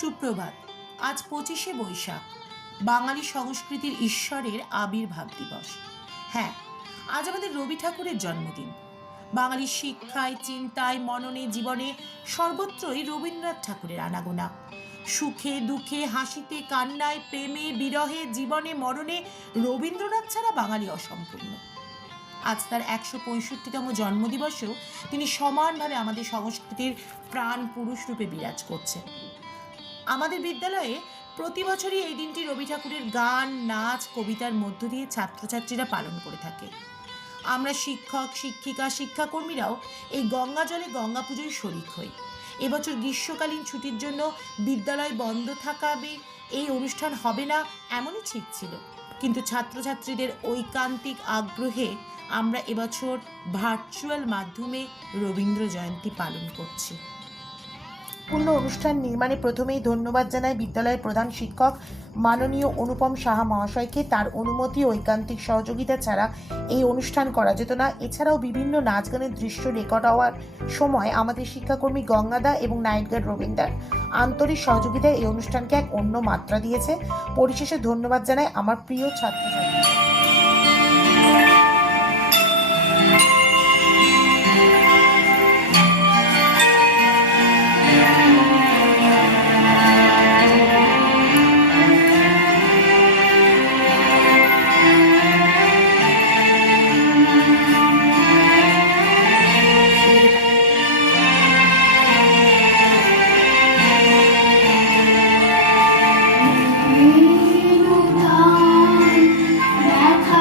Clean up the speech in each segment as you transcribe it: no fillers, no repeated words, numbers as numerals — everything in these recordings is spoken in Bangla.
সুপ্রভাত। আজ 25শে বৈশাখ, বাঙালি সংস্কৃতির ঈশ্বরের আবির্ভাব দিবস। হ্যাঁ, আজ আমাদের রবি ঠাকুরের জন্মদিন। বাঙালির শিক্ষায়, চিন্তায়, মননে, জীবনে সর্বত্রই রবীন্দ্রনাথ ঠাকুরের আনাগোনা। সুখে দুঃখে, হাসিতে কান্নায়, প্রেমে বিরহে, জীবনে মরণে রবীন্দ্রনাথ ছাড়া বাঙালি অসম্পূর্ণ। আজ তার 165তম জন্মদিবসেও তিনি সমানভাবে আমাদের সংস্কৃতির প্রাণ পুরুষ রূপে বিরাজ করছেন। আমাদের বিদ্যালয়ে প্রতি বছরই এই দিনটি রবি ঠাকুরের গান, নাচ, কবিতার মধ্য দিয়ে ছাত্রছাত্রীরা পালন করে থাকে। আমরা শিক্ষক, শিক্ষিকা, শিক্ষাকর্মীরাও এই গঙ্গা জলে গঙ্গা পুজোয় শরিক হই। এবছর গ্রীষ্মকালীন ছুটির জন্য বিদ্যালয় বন্ধ থাকাবে, এই অনুষ্ঠান হবে না এমনই ঠিক ছিল, কিন্তু ছাত্রছাত্রীদের ঐকান্তিক আগ্রহে আমরা এবছর ভার্চুয়াল মাধ্যমে রবীন্দ্র জয়ন্তী পালন করছি। পূর্ণ অনুষ্ঠান নির্মাণে প্রথমেই ধন্যবাদ জানাই বিদ্যালয়ের প্রধান শিক্ষক মাননীয় অনুপম সাহা মহাশয়কে। তার অনুমতি ও ঐকান্তিক সহযোগিতা ছাড়া এই অনুষ্ঠান করা যেত না। এছাড়াও বিভিন্ন নাচ গানের দৃশ্য রেকর্ড হওয়ার সময় আমাদের শিক্ষাকর্মী গঙ্গাদা এবং নাইট গার্ড রবীন্দার আন্তরিক সহযোগিতায় এই অনুষ্ঠানকে এক অন্য মাত্রা দিয়েছে। পরিশেষে ধন্যবাদ জানাই আমার প্রিয় ছাত্রছাত্রী। দেখা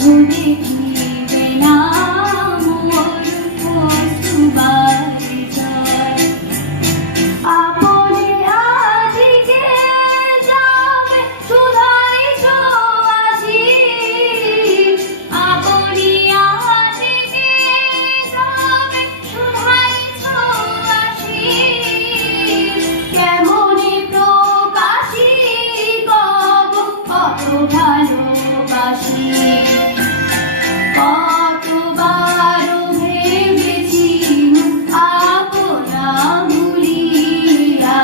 দেখিবে না মোর কসুবার জয়। আপনি আজিকে যাবে সুধাই ছোঁয়াছি, আপনি আজিকে যাবে সুধাই ছোঁয়াছি। কেমনে প্রকাশি কব কত ভালোবাসি, কতবার ভেবেছি আপনা ভুলিয়া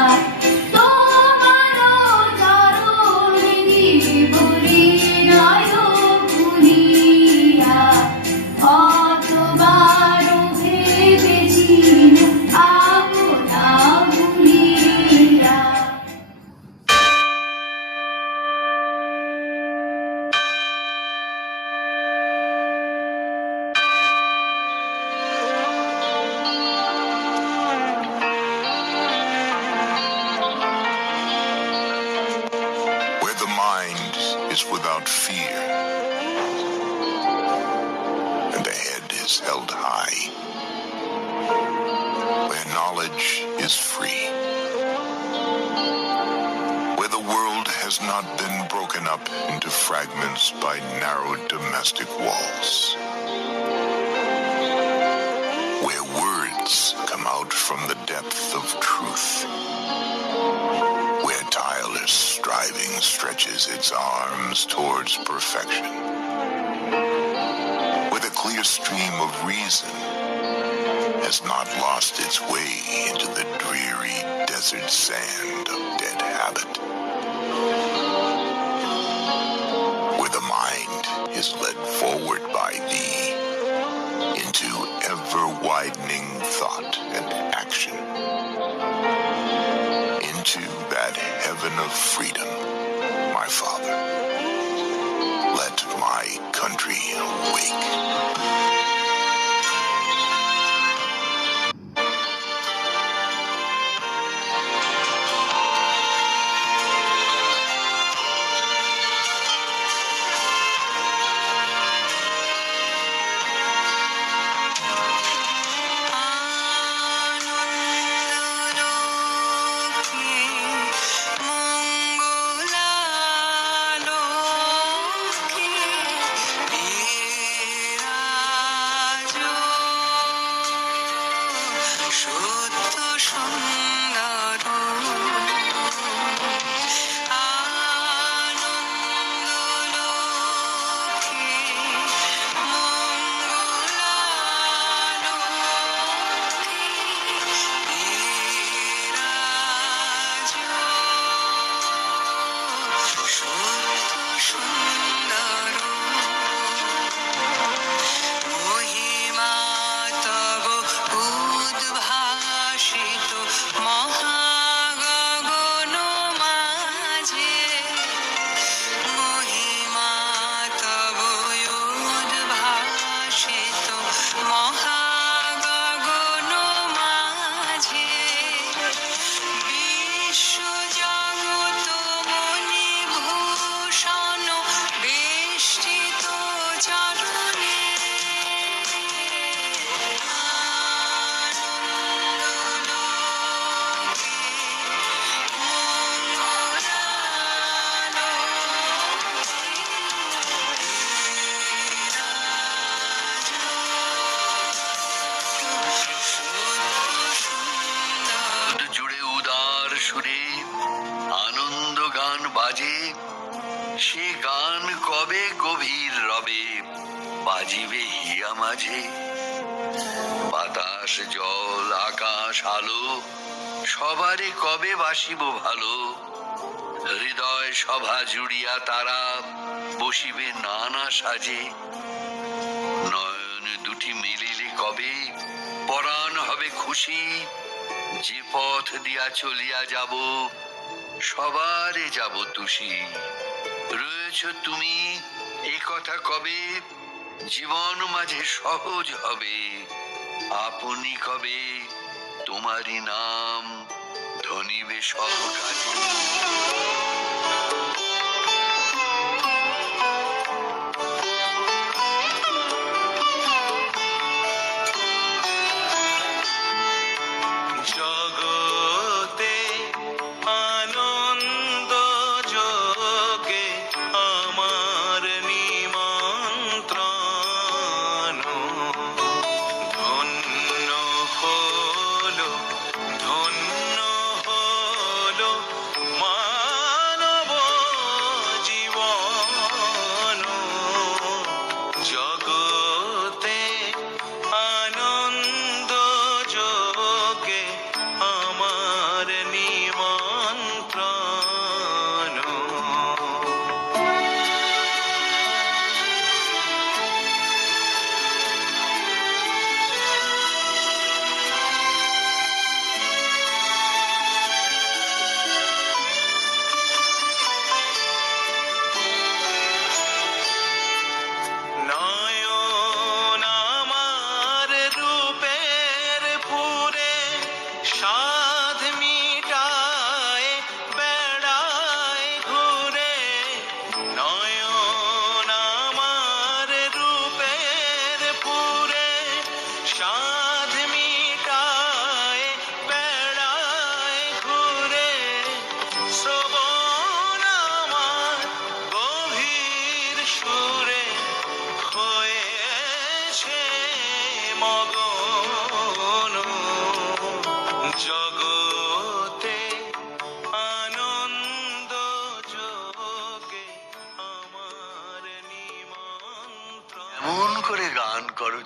তোমার চরণ দিব হৃদয় খুলিয়া। কতবার ভেবেছি আপনা ভুলিয়া। Where the mind is without fear and the head is held high, where knowledge is free, where the world has not been broken up into fragments by narrow domestic walls, where words come out from the depth of truth, where tireless striving stretches its arms towards perfection, where the clear stream of reason has not lost its way into the dreary desert sand of dead habit, where the mind is led forward by thee into ever-widening thought and action, into that heaven of freedom, my Father. Let my country awake. সুরে আনন্দ গান বাজে, সে গান কবে গভীর রবে বাজিবে হিয়া মাঝে। বাতাস জল আকাশ আলো সবারে কবে বাসিব ভালো, হৃদয় সভা জুড়িয়া তারা বসিবে নানা সাজে। নয়ন দুটি মিলিলে কবে পরাণ হবে খুশি, যে পথ দিয়া চলিয়া যাব সবারে যাব তুষি। রয়েছ তুমি এ কথা কবে জীবন মাঝে সহজ হবে, আপনি কবে তোমারই নাম ধনিবে সব কাজে।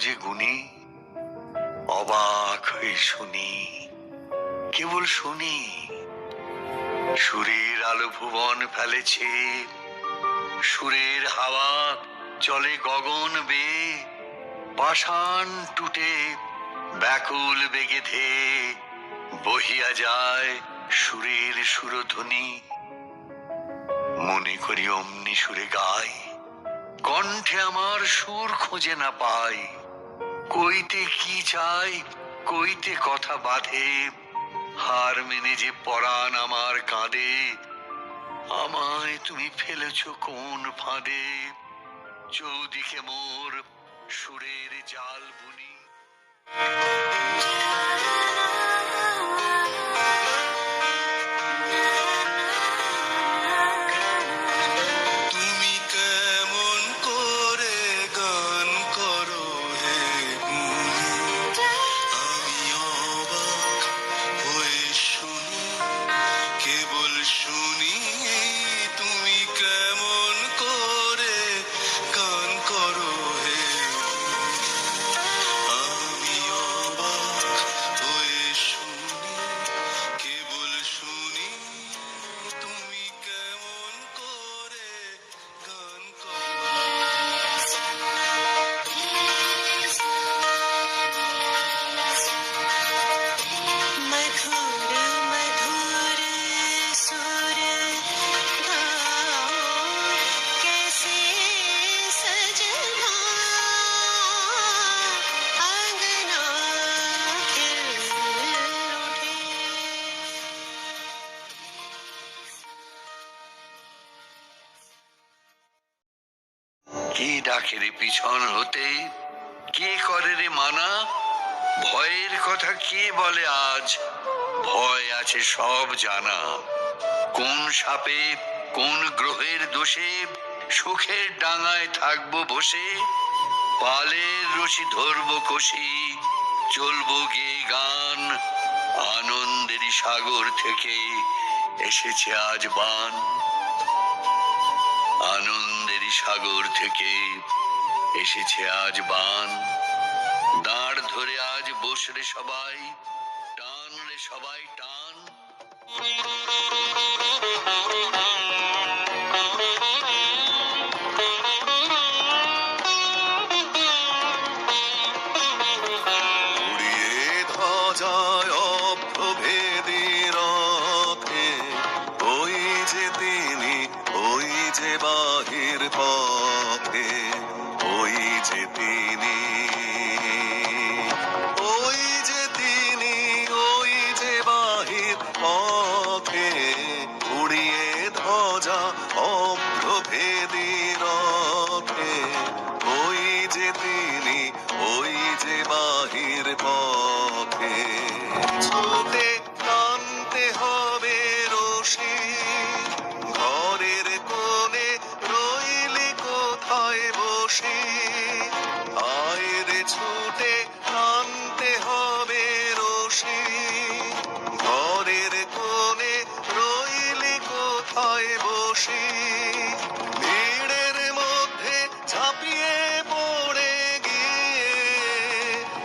যে গুণী, অবাক হয়ে শুনি, কেবল শুনি। সুরের আলো ভুবন ফেলেছে, সুরের হাওয়া চলে গগন বেয়ে, পাষাণ টুটে ব্যাকুল বেগে ধেয়ে বহিয়া যায় সুরের সুরধ্বনি। মনে করি অমনি সুরে গাই, কণ্ঠে আমার সুর খুঁজে না পাই। কইতে কি চাই, কইতে কথা বাঁধে, হার মেনে যে পরাণ আমার কাঁদে। আমায় তুমি ফেলেছ কোন ফাঁদে, চৌদিকে মোর সুরের জাল বুনি। তুমি কেমন করে গান করো হে গুণী, আমি অবাক হয়ে শুনি, কেবল শুনি। তুমি কেমন করে গান করো হে গুণী, আমি অবাক হয়ে শুনি, কেবল শুনি। তুমি কেমন করে গান করো। मधुर मधुर सुर गाओ, कैसे सजना आंगना खिल उठे। কে ডাকে রে পিছন হতে, কে করে রে মানা? ভয়ের কথা কে বলে আজ, ভয় আছে সব জানা। কোন সাপে কোন গ্রহের দোষে সুখের ডাঙায় থাকবো বসে, পালের রশি ধরবো কষি, চলবো গে গান। আনন্দেরই সাগর থেকে এসেছে আজ বান, আনন্দেরই সাগর থেকে এসেছে আজ বান। দাঁড় ধরে আজ বসরে সবাই, টান রে সবাই টান। উড়িয়ে ধ্বজায় অভ্রভেদী রথে, ওই যে তিনি, ওই যে বাহির পথে, ওই যে তিনি, ওই যে তিনি, ওই যে বাহির পথে। উড়িয়ে ধ্বজা অভ্রভেদী রথে, ওই যে তিনি, ওই যে বাহির পথে। ছুটে টানতে হবে রশি, ঘরের কোণে রইলি কোথায় বসে। আয় রে ছুটে টানতে হবে রশি, ঘরের কোণে রইলি কোথায় বসে। ভিড়ের মধ্যে ঝাঁপিয়ে পড়ে গিয়ে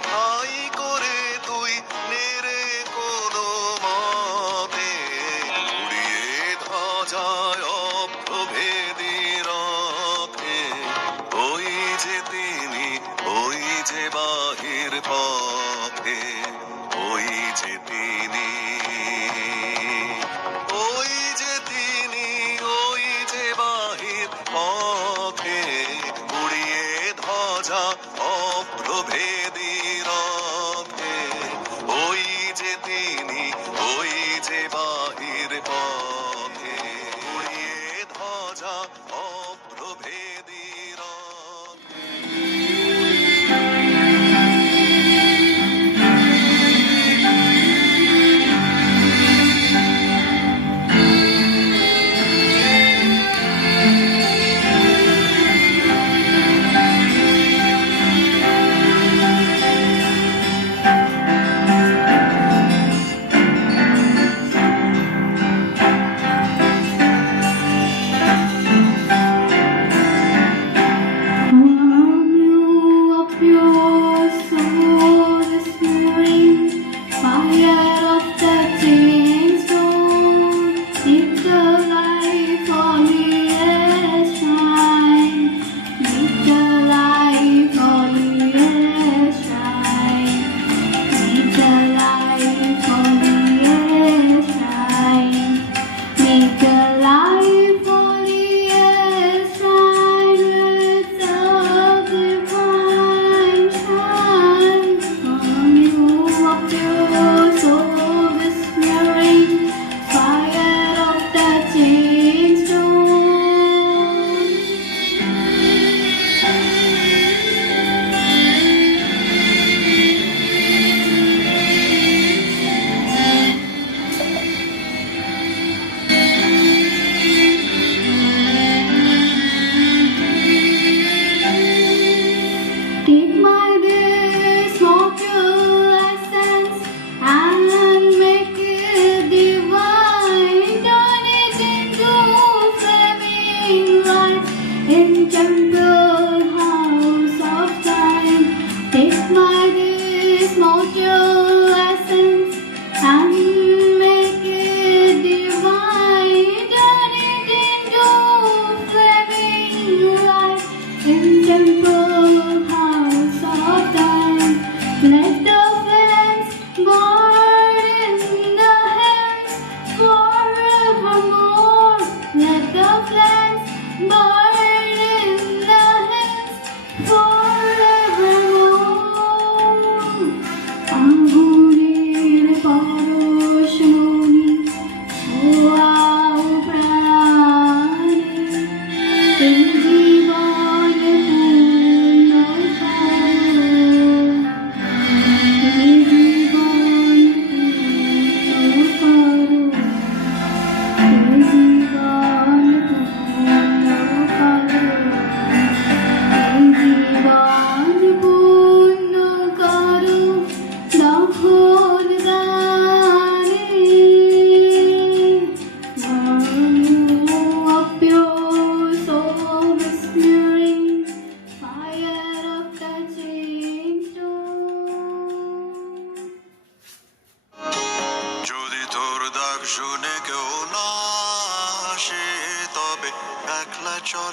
ঠাই করে তুই নেড়ে কোনো মতে। উড়িয়ে ধ্বজায় অভ্রভেদী রথে, ওই যে তিনি, ওই যে বাহির পথে, ওই যে তিনি, ওই যে তিনি, ওই যে বাহির পথে। উড়িয়ে ধ্বজা অভ্রভেদী রথে, ওই যে তিনি, ওই যে বাহির পথে। উড়িয়ে ধ্বজা অভ্রভেদী রথে।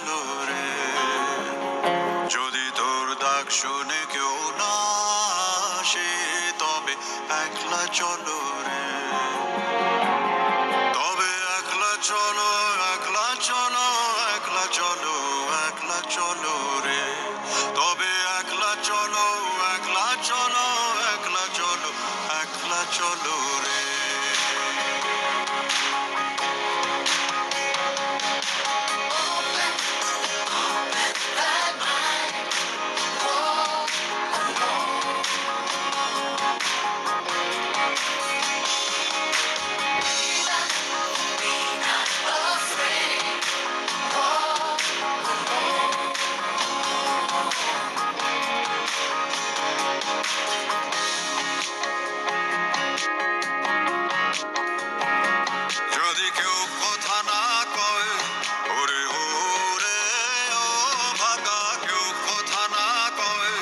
চলো রে যদি তোর ডাক শুনে কেউ না আসে তবে একলা চলো রে তবে একলা চলো একলা চলো একলা চলো একলা চলো রে তবে একলা চলো একলা চলো একলা চলো একলা চলো রে যদি কেউ কথা না কয় ওরে ওরে ও ভাগা কেউ কথা না কয়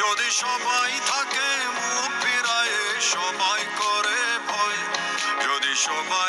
যদি সবাই থাকে মুখ ফিরায় সবাই করে ভয় যদি সবাই